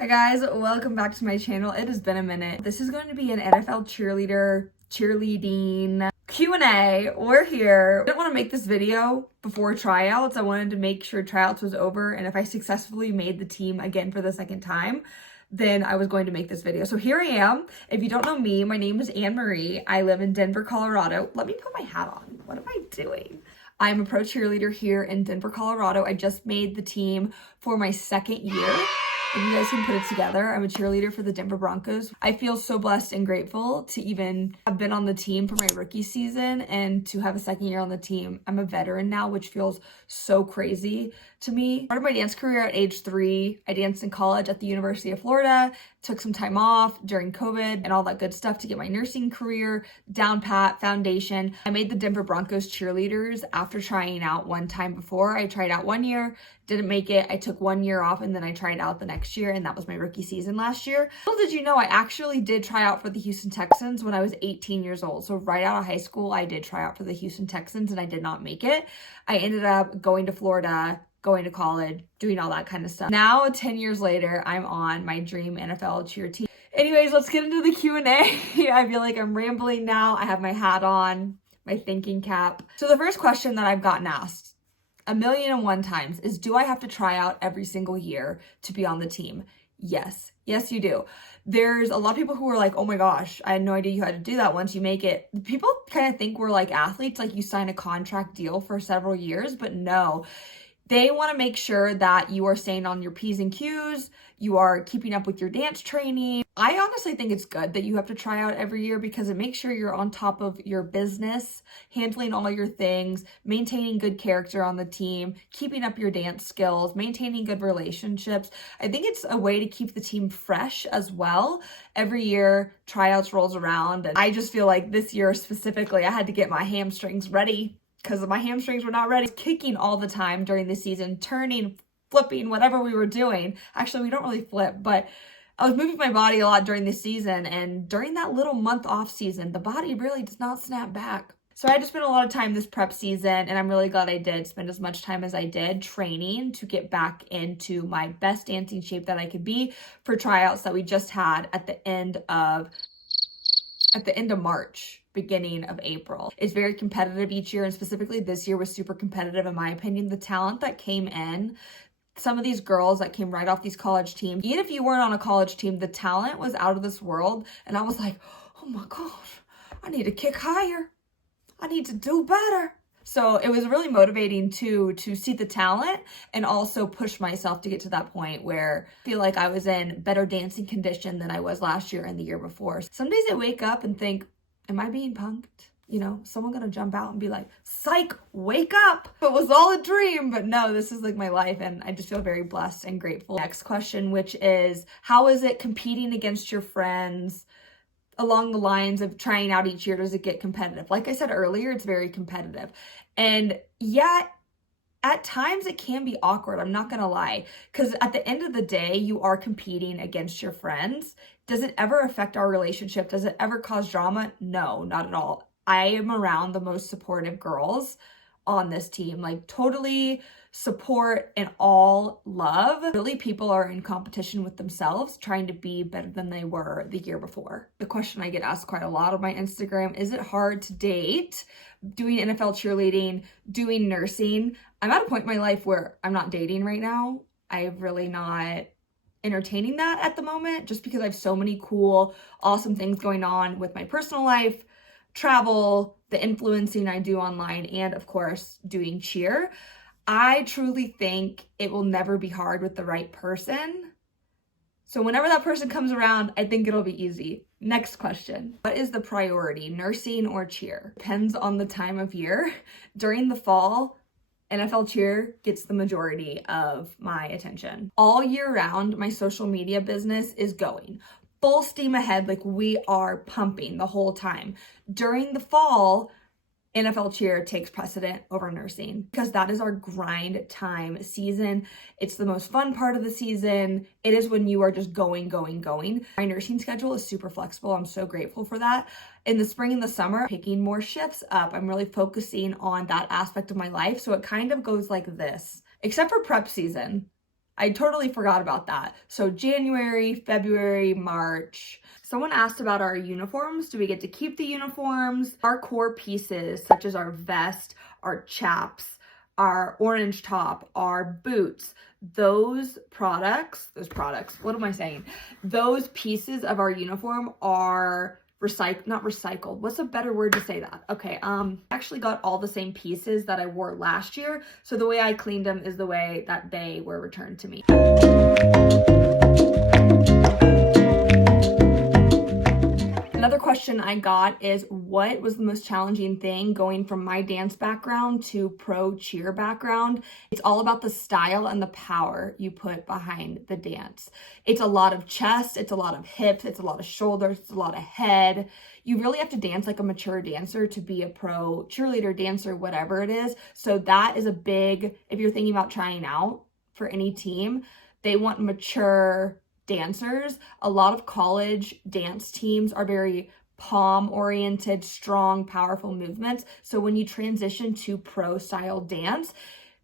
Hi guys, welcome back to my channel. It has been a minute. This is going to be an NFL cheerleading Q&A. We're here. I didn't want to make this video before tryouts. I wanted to make sure tryouts was over, and if I successfully made the team again for the second time, then I was going to make this video. So here I am. If you don't know me, my name is Anne Marie. I live in Denver, Colorado. Let me put my hat on. What am I doing? I'm a pro cheerleader here in Denver, Colorado. I just made the team for my second year. If you guys can put it together, I'm a cheerleader for the Denver Broncos. I feel so blessed and grateful to even have been on the team for my rookie season and to have a second year on the team. I'm a veteran now, which feels so crazy to me. Started my dance career at age 3. I danced in college at the University of Florida, took some time off during COVID and all that good stuff to get my nursing career down pat, foundation. I made the Denver Broncos cheerleaders after trying out one time before. I tried out 1 year, didn't make it. I took 1 year off and then I tried out the next year, and that was my rookie season last year. Little did you know, I actually did try out for the Houston Texans when I was 18 years old. So right out of high school, I did try out for the Houston Texans and I did not make it. I ended up going to Florida, going to college, doing all that kind of stuff. Now, 10 years later, I'm on my dream NFL cheer team. Anyways, let's get into the Q&A. I feel like I'm rambling now. I have my hat on, my thinking cap. So the first question that I've gotten asked 1,000,001 times is, do I have to try out every single year to be on the team? Yes. Yes, you do. There's a lot of people who are like, oh my gosh, I had no idea you had to do that once you make it. People kind of think we're like athletes, like you sign a contract deal for several years, but no. They want to make sure that you are staying on your P's and Q's, you are keeping up with your dance training. I honestly think it's good that you have to try out every year because it makes sure you're on top of your business, handling all your things, maintaining good character on the team, keeping up your dance skills, maintaining good relationships. I think it's a way to keep the team fresh as well. Every year, tryouts rolls around, and I just feel like this year specifically, I had to get my hamstrings ready because my hamstrings were not ready. Kicking all the time during the season, turning, flipping, whatever we were doing. Actually, we don't really flip, but I was moving my body a lot during the season, and during that little month off season, the body really does not snap back. So I had to spend a lot of time this prep season, and I'm really glad I did spend as much time as I did training to get back into my best dancing shape that I could be for tryouts that we just had at the end of March, beginning of April. It's very competitive each year, and specifically this year was super competitive in my opinion. The talent that came in, some of these girls that came right off these college teams, even if you weren't on a college team, the talent was out of this world, and I was like, oh my gosh, I need to kick higher. I need to do better. So it was really motivating to see the talent and also push myself to get to that point where I feel like I was in better dancing condition than I was last year and the year before. Some days I wake up and think, am I being punked? You know, someone gonna jump out and be like, psych, wake up. It was all a dream, but no, this is like my life, and I just feel very blessed and grateful. Next question, which is, how is it competing against your friends? Along the lines of trying out each year, does it get competitive? Like I said earlier, it's very competitive. And yet, at times it can be awkward, I'm not gonna lie. Because at the end of the day, you are competing against your friends. Does it ever affect our relationship? Does it ever cause drama? No, not at all. I am around the most supportive girls on this team, like totally support and all love. Really, people are in competition with themselves, trying to be better than they were the year before. The question I get asked quite a lot on my Instagram, is it hard to date doing NFL cheerleading, doing nursing? I'm at a point in my life where I'm not dating right now. I'm really not entertaining that at the moment, just because I have so many cool, awesome things going on with my personal life, travel, the influencing I do online, and of course, doing cheer. I truly think it will never be hard with the right person. So whenever that person comes around, I think it'll be easy. Next question. What is the priority, nursing or cheer? Depends on the time of year. During the fall, NFL cheer gets the majority of my attention. All year round, my social media business is going full steam ahead, like we are pumping the whole time. During the fall, NFL cheer takes precedent over nursing because that is our grind time season. It's the most fun part of the season. It is when you are just going. My nursing schedule is super flexible. I'm so grateful for that. In the spring and the summer, picking more shifts up. I'm really focusing on that aspect of my life. So it kind of goes like this, except for prep season. I totally forgot about that. So January, February, March. Someone asked about our uniforms. Do we get to keep the uniforms? Our core pieces, such as our vest, our chaps, our orange top, our boots, those what am I saying? Those pieces of our uniform are not recycled. What's a better word to say that? Okay, actually got all the same pieces that I wore last year. So the way I cleaned them is the way that they were returned to me. Another question I got is, what was the most challenging thing going from my dance background to pro cheer background? It's all about the style and the power you put behind the dance. It's a lot of chest, it's a lot of hips, it's a lot of shoulders, it's a lot of head. You really have to dance like a mature dancer to be a pro cheerleader, dancer, whatever it is. So that is a big, if you're thinking about trying out for any team, they want mature dancers. A lot of college dance teams are very palm oriented, strong, powerful movements. So when you transition to pro style dance,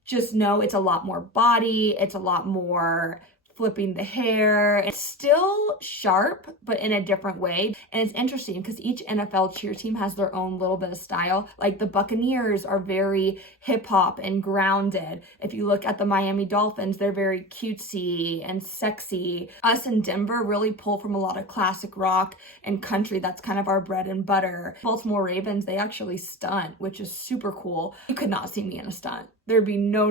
just know it's a lot more body, it's a lot more flipping the hair. It's still sharp, but in a different way. And it's interesting because each NFL cheer team has their own little bit of style. Like the Buccaneers are very hip hop and grounded. If you look at the Miami Dolphins, they're very cutesy and sexy. Us in Denver really pull from a lot of classic rock and country. That's kind of our bread and butter. Baltimore Ravens, they actually stunt, which is super cool. You could not see me in a stunt. There'd be no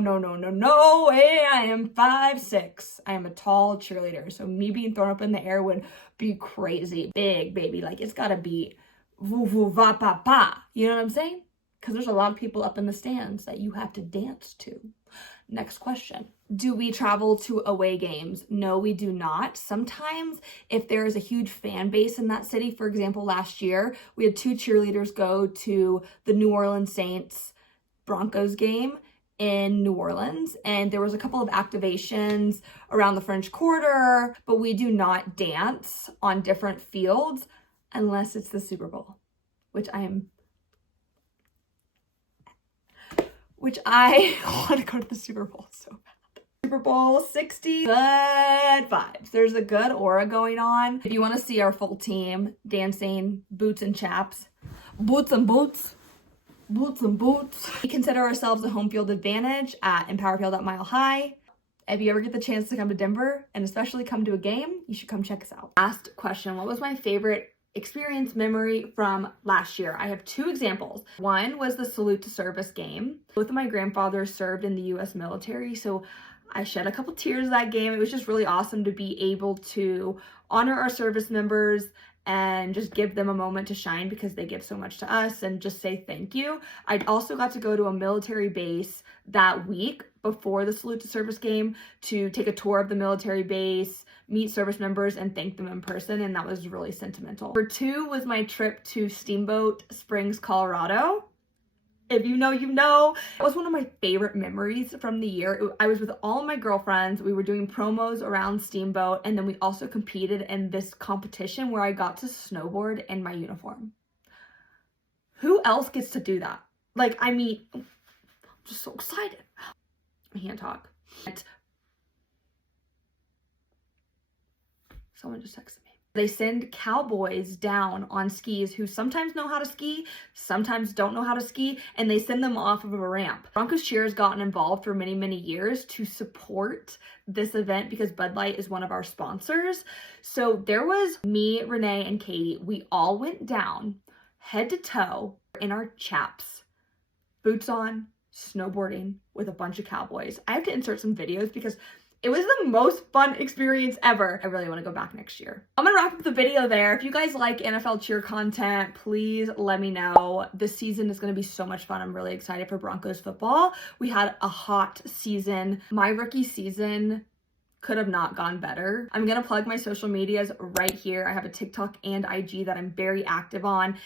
way. I am 5'6". I am a tall cheerleader. So me being thrown up in the air would be crazy. Big, baby. Like, it's gotta be voo voo va pa pa. You know what I'm saying? Because there's a lot of people up in the stands that you have to dance to. Next question. Do we travel to away games? No, we do not. Sometimes if there is a huge fan base in that city, for example, last year, we had 2 cheerleaders go to the New Orleans Saints Broncos game in New Orleans, and there was a couple of activations around the French Quarter, but we do not dance on different fields unless it's the Super Bowl, which I want to go to the Super Bowl so bad. Super Bowl 60, good vibes. There's a good aura going on. If you want to see our full team dancing boots and chaps, boots and boots, we consider ourselves a home field advantage at Empower Field at Mile High. If you ever get the chance to come to Denver, and especially come to a game, you should come check us out. Last question, what was my favorite experience memory from last year? I have 2 examples. One was the Salute to Service game. Both of my grandfathers served in the US military, so I shed a couple tears that game. It was just really awesome to be able to honor our service members and just give them a moment to shine because they give so much to us, and just say thank you. I also got to go to a military base that week before the Salute to Service game to take a tour of the military base, meet service members, and thank them in person, and that was really sentimental. Number 2 was my trip to Steamboat Springs, Colorado. If you know, you know. It was one of my favorite memories from the year. I was with all my girlfriends. We were doing promos around Steamboat, and then we also competed in this competition where I got to snowboard in my uniform. Who else gets to do that? Like, I mean, I'm just so excited. I can't talk. Someone just texted me. They send cowboys down on skis who sometimes know how to ski, sometimes don't know how to ski, and they send them off of a ramp. Broncos Cheer has gotten involved for many years to support this event because Bud Light is one of our sponsors. So there was me, Renee, and Katie. We all went down head to toe in our chaps, boots on, snowboarding with a bunch of cowboys. I have to insert some videos because it was the most fun experience ever. I really want to go back next year. I'm gonna wrap up the video there. If you guys like NFL cheer content, please let me know. This season is gonna be so much fun. I'm really excited for Broncos football. We had a hot season. My rookie season could have not gone better. I'm gonna plug my social medias right here. I have a TikTok and IG that I'm very active on.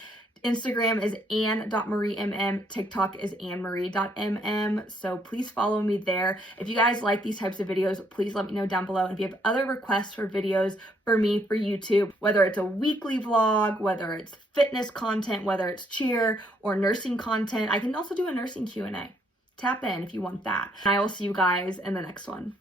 Instagram is ann.mariemm, TikTok is annmarie.mm, so please follow me there. If you guys like these types of videos, please let me know down below. And if you have other requests for videos for me for YouTube, whether it's a weekly vlog, whether it's fitness content, whether it's cheer or nursing content, I can also do a nursing Q&A. Tap in if you want that. And I will see you guys in the next one.